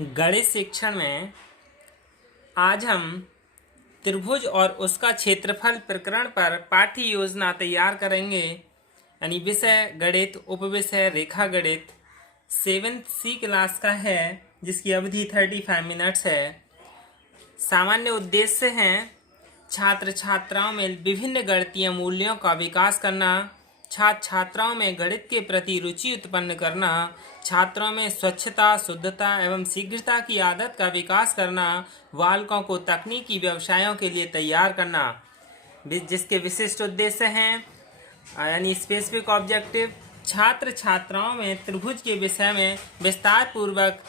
गणित शिक्षण में आज हम त्रिभुज और उसका क्षेत्रफल प्रकरण पर पाठ्य योजना तैयार करेंगे। यानी विषय गणित, उपविषय रेखा गणित 7th C क्लास का है, जिसकी अवधि 35 मिनट्स है। सामान्य उद्देश्य हैं छात्र छात्राओं में विभिन्न गणितीय मूल्यों का विकास करना, छात्र छात्राओं में गणित के प्रति रुचि उत्पन्न करना, छात्रों में स्वच्छता, शुद्धता एवं शीघ्रता की आदत का विकास करना, बालकों को तकनीकी व्यवसायों के लिए तैयार करना। जिसके विशिष्ट उद्देश्य हैं यानी स्पेसिफिक ऑब्जेक्टिव, छात्र छात्राओं में त्रिभुज के विषय में विस्तार पूर्वक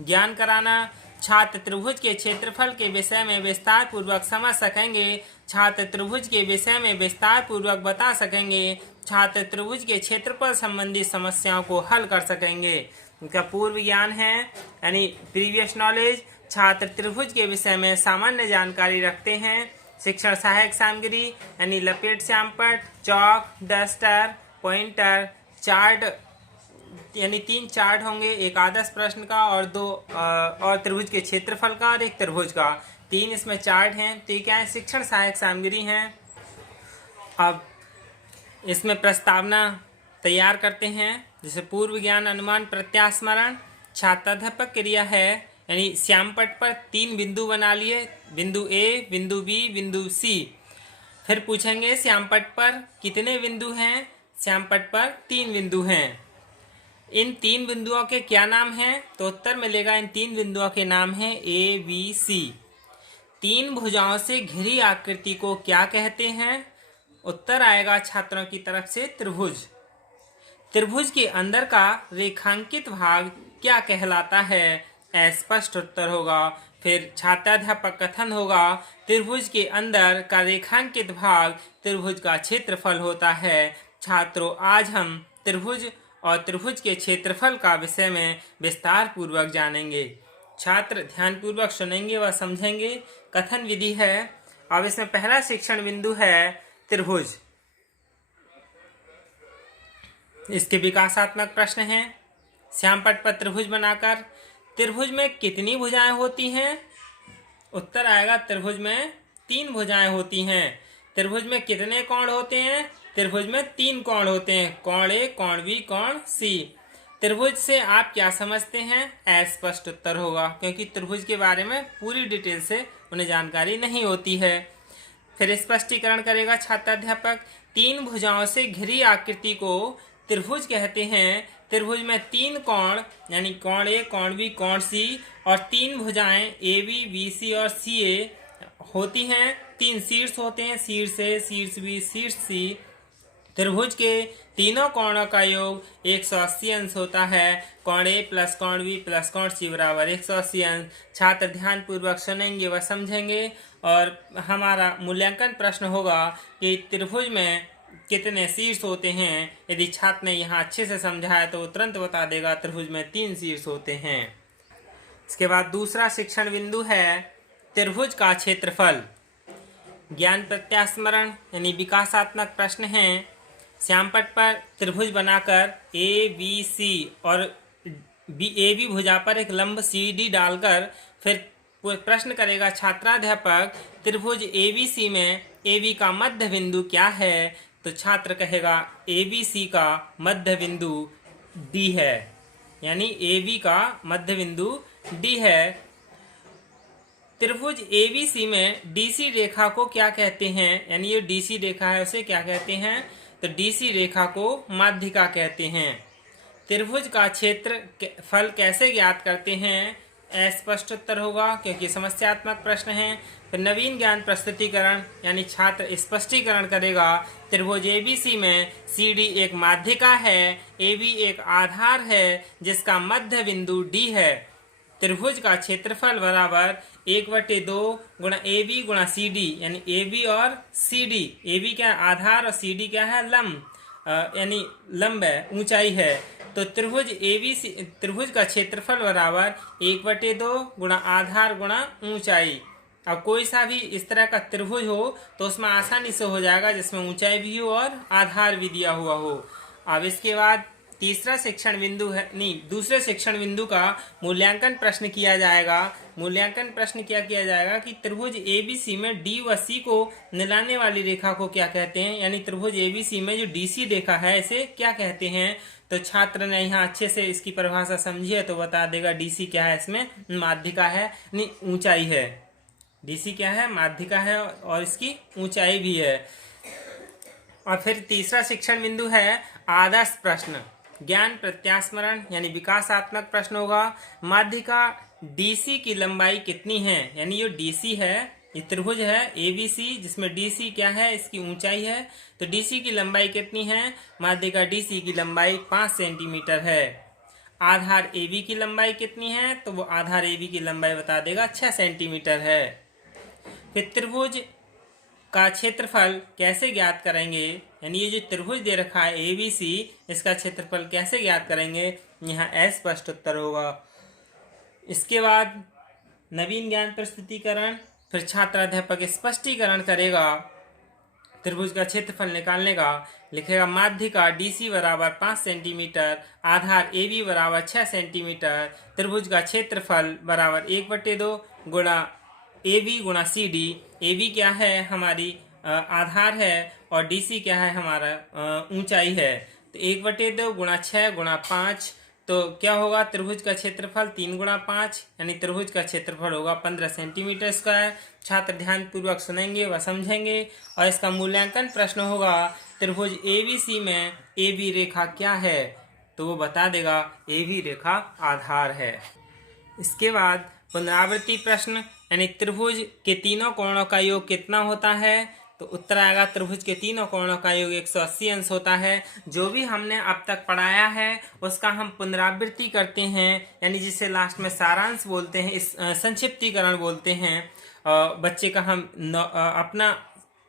ज्ञान कराना, छात्र त्रिभुज के क्षेत्रफल के विषय में विस्तार पूर्वक समझ सकेंगे, छात्र त्रिभुज के विषय में विस्तार पूर्वक बता सकेंगे, छात्र त्रिभुज के क्षेत्रफल संबंधी समस्याओं को हल कर सकेंगे। इनका पूर्व ज्ञान है यानी प्रीवियस नॉलेज। छात्र त्रिभुज के विषय में सामान्य जानकारी रखते हैं। शिक्षण सहायक सामग्री यानी लपेट श्यामपट्ट, चौक, डस्टर, पॉइंटर, चार्ट यानी 3 चार्ट होंगे, एक आदर्श प्रश्न का और 2 और त्रिभुज के क्षेत्रफल का और एक त्रिभुज का। 3 इसमें चार्ट हैं। तो ये क्या है, शिक्षण सहायक सामग्री हैं। अब इसमें प्रस्तावना तैयार करते हैं, जैसे पूर्व ज्ञान, अनुमान, प्रत्यास्मरण। छात्राध्यापक क्रिया है यानी श्यामपट्ट पर 3 बिंदु बना लिए, बिंदु ए, बिंदु बी, बिंदु सी। फिर पूछेंगे श्यामपट्ट पर कितने बिंदु हैं। श्यामपट्ट पर 3 बिंदु हैं। इन 3 बिंदुओं के क्या नाम हैं, तो उत्तर मिलेगा इन 3 बिंदुओं के नाम हैं ए, बी, सी। 3 भुजाओं से घिरी आकृति को क्या कहते हैं, उत्तर आएगा छात्रों की तरफ से त्रिभुज। त्रिभुज के अंदर का रेखांकित भाग क्या कहलाता है, अस्पष्ट उत्तर होगा। फिर छात्राध्यापक कथन होगा, त्रिभुज के अंदर का रेखांकित भाग त्रिभुज का क्षेत्रफल होता है। छात्रों, आज हम त्रिभुज और त्रिभुज के क्षेत्रफल का विषय में विस्तार पूर्वक जानेंगे। छात्र ध्यानपूर्वक सुनेंगे व समझेंगे। कथन विधि है। अब इसमें पहला शिक्षण बिंदु है त्रिभुज। इसके विकासात्मक प्रश्न हैं। श्यामपट्ट पर त्रिभुज बनाकर त्रिभुज में कितनी भुजाएं होती हैं, उत्तर आएगा त्रिभुज में 3 भुजाएं होती हैं। त्रिभुज में कितने कोण होते हैं, त्रिभुज में 3 कोण होते हैं, कोण ए, कोण बी, कोण सी। त्रिभुज से आप क्या समझते हैं, अस्पष्ट उत्तर होगा, क्योंकि त्रिभुज के बारे में पूरी डिटेल से उन्हें जानकारी नहीं होती है। फिर स्पष्टीकरण करेगा छात्राध्यापक। 3 भुजाओं से घिरी आकृति को त्रिभुज कहते हैं। त्रिभुज में 3 कोण यानी कोण ए, कोण बी, कोण सी और 3 भुजाएं ए बी, बी सी और सी ए होती हैं। 3 शीर्ष होते हैं, शीर्ष ए, शीर्ष बी, शीर्ष सी। त्रिभुज के तीनों कोणों का योग 180 अंश होता है। कोण ए प्लस कोण बी प्लस कोण सी बराबर 180 अंश। छात्र ध्यान पूर्वक सुनेंगे व समझेंगे। और हमारा मूल्यांकन प्रश्न होगा कि त्रिभुज में कितने शीर्ष होते हैं। यदि छात्र ने यहाँ अच्छे से समझा है तो वो तुरंत बता देगा त्रिभुज में 3 शीर्ष होते हैं। इसके बाद दूसरा शिक्षण बिंदु है त्रिभुज का क्षेत्रफल। ज्ञान प्रत्यास्मरण यानी विकासात्मक प्रश्न हैं। श्यामपट्ट पर त्रिभुज बनाकर ए, बी, सी और ए बी भुजा पर एक लंब सी डी डालकर फिर प्रश्न करेगा छात्राध्यापक, त्रिभुज ए बी सी में ए बी का मध्य बिंदु क्या है, तो छात्र कहेगा ए बी सी का मध्य बिंदु डी है, यानी ए बी का मध्य बिंदु डी है। त्रिभुज ए बी सी में डी सी रेखा को क्या कहते हैं, यानी ये डी सी रेखा है उसे क्या कहते हैं, तो डी सी रेखा को माध्यिका कहते हैं। त्रिभुज का क्षेत्रफल कैसे ज्ञात करते हैं, अस्पष्ट उत्तर होगा, क्योंकि समस्यात्मक प्रश्न है। फिर नवीन ज्ञान प्रस्तुतिकरण यानी छात्र स्पष्टीकरण करेगा। त्रिभुज एबीसी में सी डी एक माध्यिका है, ए बी एक आधार है जिसका मध्य बिंदु डी है। त्रिभुज का क्षेत्रफल बराबर 1/2 गुणा ए बी गुणा सी डी, यानी ए बी और सी डी। ए बी क्या है, आधार, और सी डी क्या है, लंब यानी लंब है, ऊंचाई है। तो त्रिभुज एबीसी त्रिभुज का क्षेत्रफल बराबर 1/2 गुणा आधार गुणा ऊंचाई। अब कोई सा भी इस तरह का त्रिभुज हो तो उसमें आसानी से हो जाएगा, जिसमें ऊंचाई भी हो और आधार भी दिया हुआ हो। अब इसके बाद तीसरा शिक्षण बिंदु है, नहीं, दूसरे शिक्षण बिंदु का मूल्यांकन प्रश्न किया जाएगा। मूल्यांकन प्रश्न क्या किया जाएगा कि त्रिभुज एबीसी में डी व सी को मिलाने वाली रेखा को क्या कहते हैं, यानी त्रिभुज एबीसी में जो डीसी रेखा है इसे क्या कहते हैं। तो छात्र ने यहाँ अच्छे से इसकी परिभाषा समझी है तो बता देगा डीसी क्या है, इसमें माध्यिका है, नहीं ऊंचाई है। डीसी क्या है, माध्यिका है और इसकी ऊंचाई भी है। और फिर तीसरा शिक्षण बिंदु है आदर्श प्रश्न, ज्ञान प्रत्यास्मरण यानी विकासात्मक प्रश्न होगा। माध्यिका डीसी की लंबाई कितनी है, यानी जो डीसी है, ये त्रिभुज है एबीसी जिसमें डीसी क्या है, इसकी ऊंचाई है। तो डीसी की लंबाई कितनी है, माध्यिका डीसी की लंबाई 5 सेंटीमीटर है। आधार एबी की लंबाई कितनी है, तो वो आधार एबी की लंबाई बता देगा 6 सेंटीमीटर है। फिर त्रिभुज का क्षेत्रफल कैसे ज्ञात करेंगे, यानी ये जो त्रिभुज दे रखा है एबीसी, इसका क्षेत्रफल कैसे ज्ञात करेंगे, यहाँ स्पष्ट उत्तर होगा। इसके बाद नवीन ज्ञान प्रस्तुतिकरण, फिर छात्राध्यापक स्पष्टीकरण करेगा त्रिभुज का क्षेत्रफल निकालने का। लिखेगा माध्यिका डीसी बराबर 5 सेंटीमीटर, आधार एबी बराबर 6 सेंटीमीटर, त्रिभुज का क्षेत्रफल बराबर 1/2 गुणा एबी गुणा सी डी। एबी क्या है, हमारी आधार है और डीसी क्या है, हमारा ऊंचाई है। तो 1/2 गुणा 6 गुणा 5, तो क्या होगा, त्रिभुज का क्षेत्रफल 3 गुणा 5, यानी त्रिभुज का क्षेत्रफल होगा 15 सेंटीमीटर स्क्वायर। छात्र ध्यान पूर्वक सुनेंगे व समझेंगे। और इसका मूल्यांकन प्रश्न होगा त्रिभुज एबीसी में एबी रेखा क्या है, तो वो बता देगा एबी रेखा आधार है। इसके बाद पुनरावृत्ति प्रश्न, यानी त्रिभुज के तीनों कोणों का योग कितना होता है, तो उत्तर आएगा त्रिभुज के तीनों कोणों का योग 180 अंश होता है। जो भी हमने अब तक पढ़ाया है उसका हम पुनरावृत्ति करते हैं, यानी जिसे लास्ट में सारांश बोलते हैं, इस संक्षिप्तीकरण बोलते हैं। बच्चे का हम अपना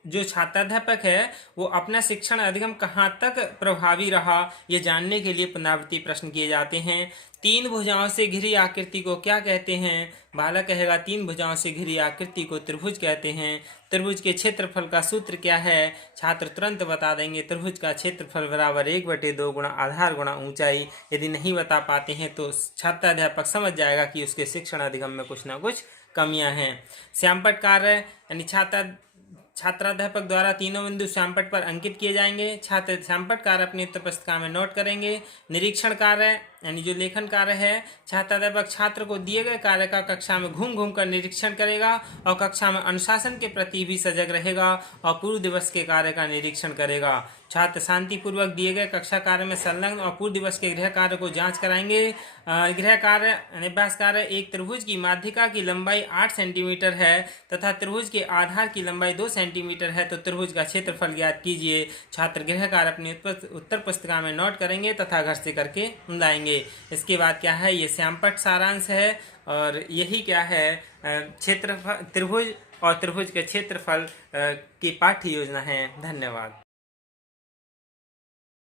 जो छात्राध्यापक है वो अपना शिक्षण अधिगम कहाँ तक प्रभावी रहा ये जानने के लिए पुनरावृत्ति प्रश्न किए जाते हैं। 3 भुजाओं से घिरी आकृति को क्या कहते हैं, बालक कहेगा 3 भुजाओं से घिरी आकृति को त्रिभुज कहते हैं। त्रिभुज के क्षेत्रफल का सूत्र क्या है, छात्र तुरंत बता देंगे, त्रिभुज का क्षेत्रफल बराबर 1/2 गुणा आधार गुणा ऊंचाई। यदि नहीं बता पाते हैं तो छात्राध्यापक समझ जाएगा कि उसके शिक्षण अधिगम में कुछ ना कुछ कमियां हैं। श्यामपट्ट कार्य, यानी छात्राध्यापक द्वारा तीनों बिंदु श्यामपट्ट पर अंकित किए जाएंगे। छात्र श्यामपट्ट कार्य अपनी उत्तर पुस्तिका में नोट करेंगे। निरीक्षण कार्य, यानी जो लेखन कार्य है, छात्राध्यापक छात्र को दिए गए कार्य का कक्षा में घूम घूम कर निरीक्षण करेगा और कक्षा में अनुशासन के प्रति भी सजग रहेगा और पूर्व दिवस के कार्य का निरीक्षण करेगा। छात्र शांतिपूर्वक दिए गए कक्षा कार्य में संलग्न और पूर्व दिवस के गृह कार्य को जांच कराएंगे। गृह कार्य अभ्यास कार्य, एक त्रिभुज की माध्यिका की लंबाई 8 सेंटीमीटर है तथा त्रिभुज के आधार की लंबाई 2 सेंटीमीटर है, तो त्रिभुज का क्षेत्रफल ज्ञात कीजिए। छात्र गृह कार्य अपनी उत्तर पुस्तिका में नोट करेंगे तथा घर से करके लाएंगे। इसके बाद क्या है, ये श्यामपट्ट सारांश है और यही क्या है, क्षेत्रफल त्रिभुज और त्रिभुज के क्षेत्रफल की पाठ्य योजना है। धन्यवाद।